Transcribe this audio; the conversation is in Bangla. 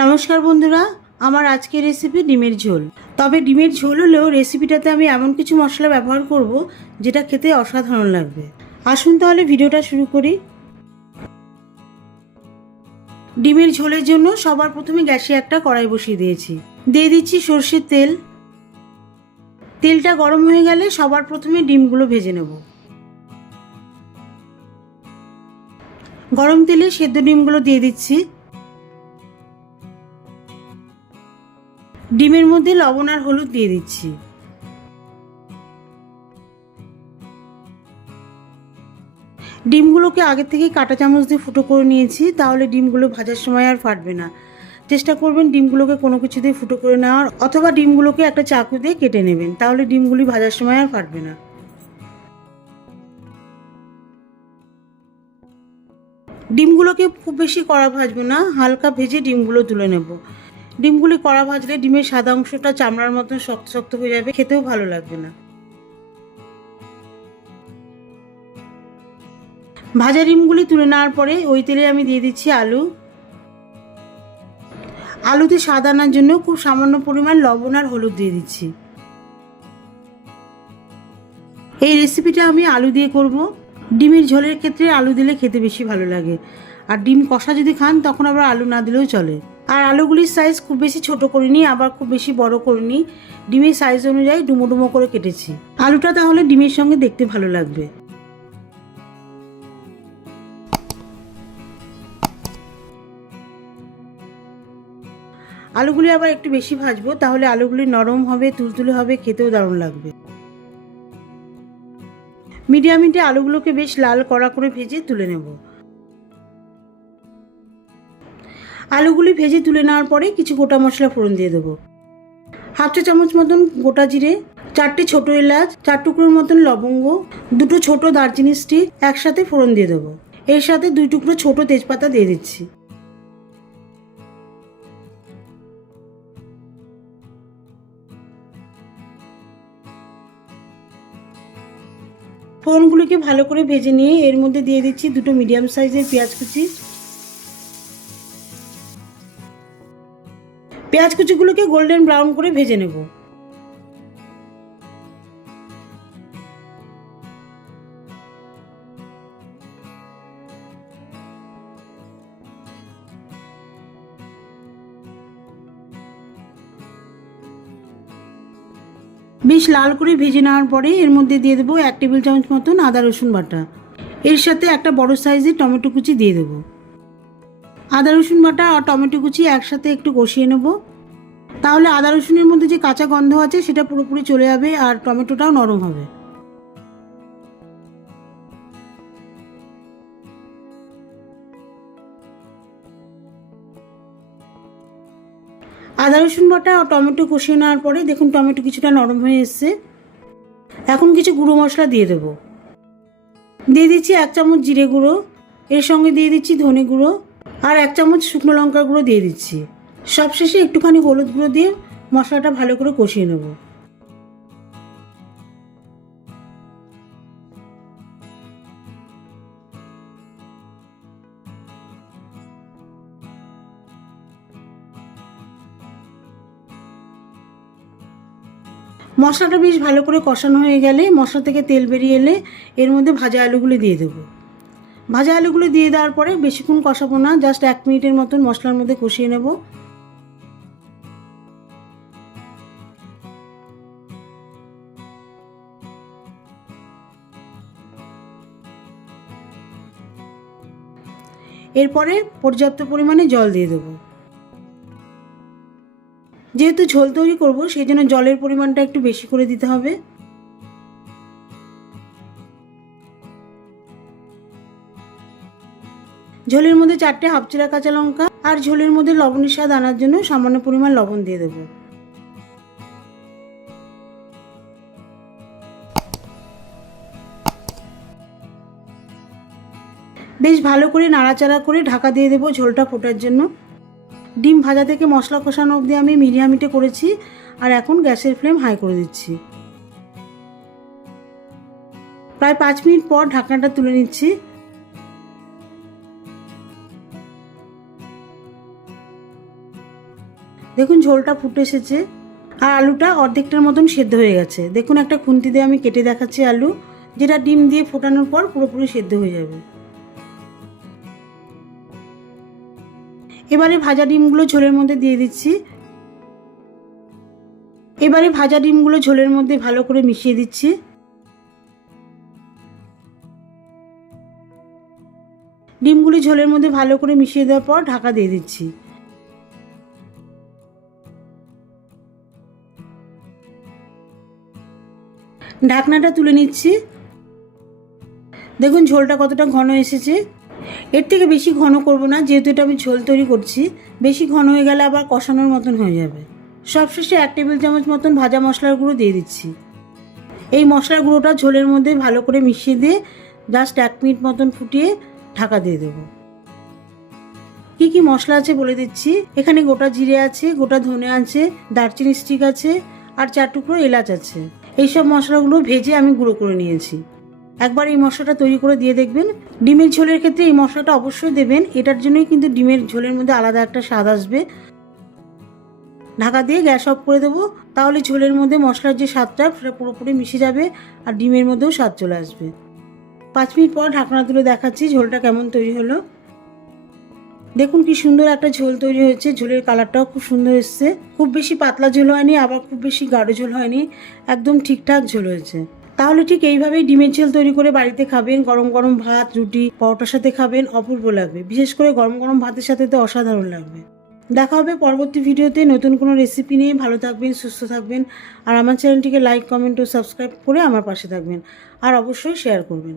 নমস্কার বন্ধুরা, আমার আজকের রেসিপি ডিমের ঝোল। তবে ডিমের ঝোল হলেও রেসিপিটাতে আমি এমন কিছু মশলা ব্যবহার করব যেটা খেতে অসাধারণ লাগবে। আসুন তাহলে ভিডিওটা শুরু করি। ডিমের ঝোলের জন্য সবার প্রথমে গ্যাসে একটা কড়াই বসিয়ে দিয়েছি। দিয়ে দিচ্ছি সর্ষের তেল। তেলটা গরম হয়ে গেলে সবার প্রথমে ডিমগুলো ভেজে নেব। গরম তেলে সেদ্ধ ডিমগুলো দিয়ে দিচ্ছি। ডিমের মধ্যে লবণ আর হলুদ দিয়ে দিচ্ছি। ডিমগুলোকে আগে থেকে কাঁটা চামচ দিয়ে ফুটো করে নিয়েছি, তাহলে ডিমগুলো ভাজার সময় আর ফাটবে না। চেষ্টা করবেন ডিমগুলোকে কোনো কিছু দিয়ে ফুটো করে নেওয়ার, অথবা ডিমগুলোকে একটা চাকু দিয়ে কেটে নেবেন, তাহলে ডিমগুলি ভাজার সময় আর ফাটবে না। ডিমগুলোকে খুব বেশি কড়া ভাজবো না, হালকা ভেজে ডিমগুলো তুলে নেব। ডিমগুলি কড়া ভাজলে ডিমের সাদা অংশটা চামড়ার মতন শক্ত শক্ত হয়ে যাবে, খেতেও ভালো লাগবে না। ভাজা ডিমগুলি তুলে নেওয়ার পরে ওই তেলে আমি দিয়ে দিচ্ছি আলু। আলুতে স্বাদ আনার জন্য খুব সামান্য পরিমাণ লবণ আর হলুদ দিয়ে দিচ্ছি। এই রেসিপিটা আমি আলু দিয়ে করব। ডিমের ঝোলের ক্ষেত্রে আলু দিলে খেতে বেশি ভালো লাগে, আর ডিম কষা যদি খান তখন আবার আলু না দিলেও চলে। আর আলুগুলির সাইজ খুব বেশি ছোট করিনি, আবার খুব বেশি বড় করিনি, ডিমের সাইজ অনুযায়ী ডুমো ডুমো করে কেটেছি। আলুটা তাহলে ডিমের সঙ্গে দেখতে ভালো লাগবে। আলুগুলি আবার একটু বেশি ভাজবো, তাহলে আলুগুলি নরম হবে, তুলতুলে হবে, খেতেও দারুণ লাগবে। মিডিয়াম হিটে আলুগুলোকে বেশ লাল কড়া করে ভেজে তুলে নেব। আলুগুলি ভেজে তুলে নেওয়ার পরে কিছু গোটা মশলা ফোড়ন দিয়ে দেবো। হাফ চা চামচ মতন গোটা জিরে, 4টে ছোট এলাচ, 4 টুকরোর মতন লবঙ্গ, 2টো ছোট দারচিনি স্টিক একসাথে ফোড়ন দিয়ে দেবো। এর সাথে 2 টুকরো ছোট তেজপাতা দিয়ে দিচ্ছি। ফোড়নগুলিকে ভালো করে ভেজে নিয়ে এর মধ্যে দিয়ে দিচ্ছি 2টো মিডিয়াম সাইজের পেঁয়াজ কুচি। পেঁয়াজ কুচিগুলোকে গোল্ডেন ব্রাউন করে ভেজে নেব। বেশ লাল করে ভেজে নেওয়ার পরে এর মধ্যে দিয়ে দেবো 1 টেবিল চামচ মতন আদা রসুন বাটা। এর সাথে একটা বড় সাইজের টমেটো কুচি দিয়ে দেবো। আদা রসুন বাটা আর টমেটো কুচি একসাথে একটু কষিয়ে নেব, তাহলে আদা রসুনের মধ্যে যে কাঁচা গন্ধ আছে সেটা পুরোপুরি চলে যাবে আর টমেটোটাও নরম হবে। আদা রসুন বাটা আর টমেটো কষিয়ে নেওয়ার পরে দেখুন টমেটো কিছুটা নরম হয়ে এসছে। এখন কিছু গুঁড়ো মশলা দিয়ে দেবো। দিয়ে দিচ্ছি 1 চামচ জিরে গুঁড়ো, এর সঙ্গে দিয়ে দিচ্ছি ধনে গুঁড়ো, আর 1 চামচ শুকনো লঙ্কার গুঁড়ো দিয়ে দিচ্ছি। সবশেষে একটুখানি হলুদ গুঁড়ো দিয়ে মশলাটা ভালো করে কষিয়ে নেব। মশলাটা বেশ ভালো করে কষানো হয়ে গেলে, মশলা থেকে তেল বেরিয়ে এলে এর মধ্যে ভাজা আলুগুলো দিয়ে দেবো। ভাজা আলুগুলো দিয়ে দেওয়ার পরে বেশিক্ষণ কষাবো না, জাস্ট 1 মিনিটের মতন মশলার মধ্যে কষিয়ে নেব। এরপরে পর্যাপ্ত পরিমাণে জল দিয়ে দেবো। যেহেতু ঝোল তৈরি করব সেই জন্য জলের পরিমাণটা একটু বেশি করে দিতে হবে। ঝোলের মধ্যে 4টে হাফ চেরা কাঁচা লঙ্কা আর ঝোলের মধ্যে লবণের স্বাদ আনার জন্য সামান্য পরিমাণ লবণ দিয়ে দেবো। বেশ ভালো করে নাড়াচাড়া করে ঢাকা দিয়ে দেবো ঝোলটা ফোটার জন্য। ডিম ভাজা থেকে মশলা কষানো অবধি আমি মিডিয়াম হিটে করেছি, আর এখন গ্যাসের ফ্লেম হাই করে দিচ্ছি। প্রায় 5 মিনিট পর ঢাকনাটা তুলে নিচ্ছি। 5 দেখুন ঝোলটা ফুটে এসেছে আর আলুটা অর্ধেকটার মতন সেদ্ধ হয়ে গেছে। দেখুন একটা খুন্তি দিয়ে আমি কেটে দেখাচ্ছি আলু, যেটা ডিম দিয়ে ফোটানোর পর পুরোপুরি সেদ্ধ হয়ে যাবে। এবারে ভাজা ডিমগুলো ঝোলের মধ্যে দিয়ে দিচ্ছি। এবারে ভাজা ডিমগুলো ঝোলের মধ্যে ভালো করে মিশিয়ে দিচ্ছি। ডিমগুলি ঝোলের মধ্যে ভালো করে মিশিয়ে দেওয়ার পর ঢাকা দিয়ে দিচ্ছি। ঢাকনাটা তুলে নিচ্ছি। দেখুন ঝোলটা কতটা ঘন এসেছে। এর থেকে বেশি ঘন করব না, যেহেতু এটা আমি ঝোল তৈরি করছি। বেশি ঘন হয়ে গেলে আবার কষানোর মতন হয়ে যাবে। সবশেষে 1 টেবিল চামচ মতন ভাজা মশলার গুঁড়ো দিয়ে দিচ্ছি। এই মশলার গুঁড়োটা ঝোলের মধ্যে ভালো করে মিশিয়ে দিয়ে জাস্ট 1 মিনিট মতন ফুটিয়ে ঢাকা দিয়ে দেবো। কি কি মশলা আছে বলে দিচ্ছি। এখানে গোটা জিরে আছে, গোটা ধনে আছে, দারচিনি স্টিক আছে আর 4 টুকরো এলাচ আছে। এইসব মশলাগুলো ভেজে আমি গুঁড়ো করে নিয়েছি। একবার এই মশলাটা তৈরি করে দিয়ে দেখবেন। ডিমের ঝোলের ক্ষেত্রে এই মশলাটা অবশ্যই দেবেন, এটার জন্যই কিন্তু ডিমের ঝোলের মধ্যে আলাদা একটা স্বাদ আসবে। ঢাকা দিয়ে গ্যাস অফ করে দেবো, তাহলে ঝোলের মধ্যে মশলার যে স্বাদটা সেটা পুরোপুরি মিশে যাবে আর ডিমের মধ্যেও স্বাদ চলে আসবে। 5 মিনিট পর ঢাকনা তুলে দেখাচ্ছি ঝোলটা কেমন তৈরি হলো। দেখুন কি সুন্দর একটা ঝোল তৈরি হয়েছে। ঝোলের কালারটাও খুব সুন্দর এসছে। খুব বেশি পাতলা ঝোল হয়নি, আবার খুব বেশি গাঢ় ঝোল হয়নি, একদম ঠিকঠাক ঝোল হয়েছে। তাহলে ঠিক এইভাবেই ডিমের ঝোল তৈরি করে বাড়িতে খাবেন। গরম গরম ভাত, রুটি, পরোটার সাথে খাবেন, অপূর্ব লাগবে। বিশেষ করে গরম গরম ভাতের সাথে তো অসাধারণ লাগবে। দেখা হবে পরবর্তী ভিডিওতে নতুন কোনো রেসিপি নিয়ে। ভালো থাকবেন, সুস্থ থাকবেন আর আমার চ্যানেলটিকে লাইক, কমেন্ট ও সাবস্ক্রাইব করে আমার পাশে থাকবেন আর অবশ্যই শেয়ার করবেন।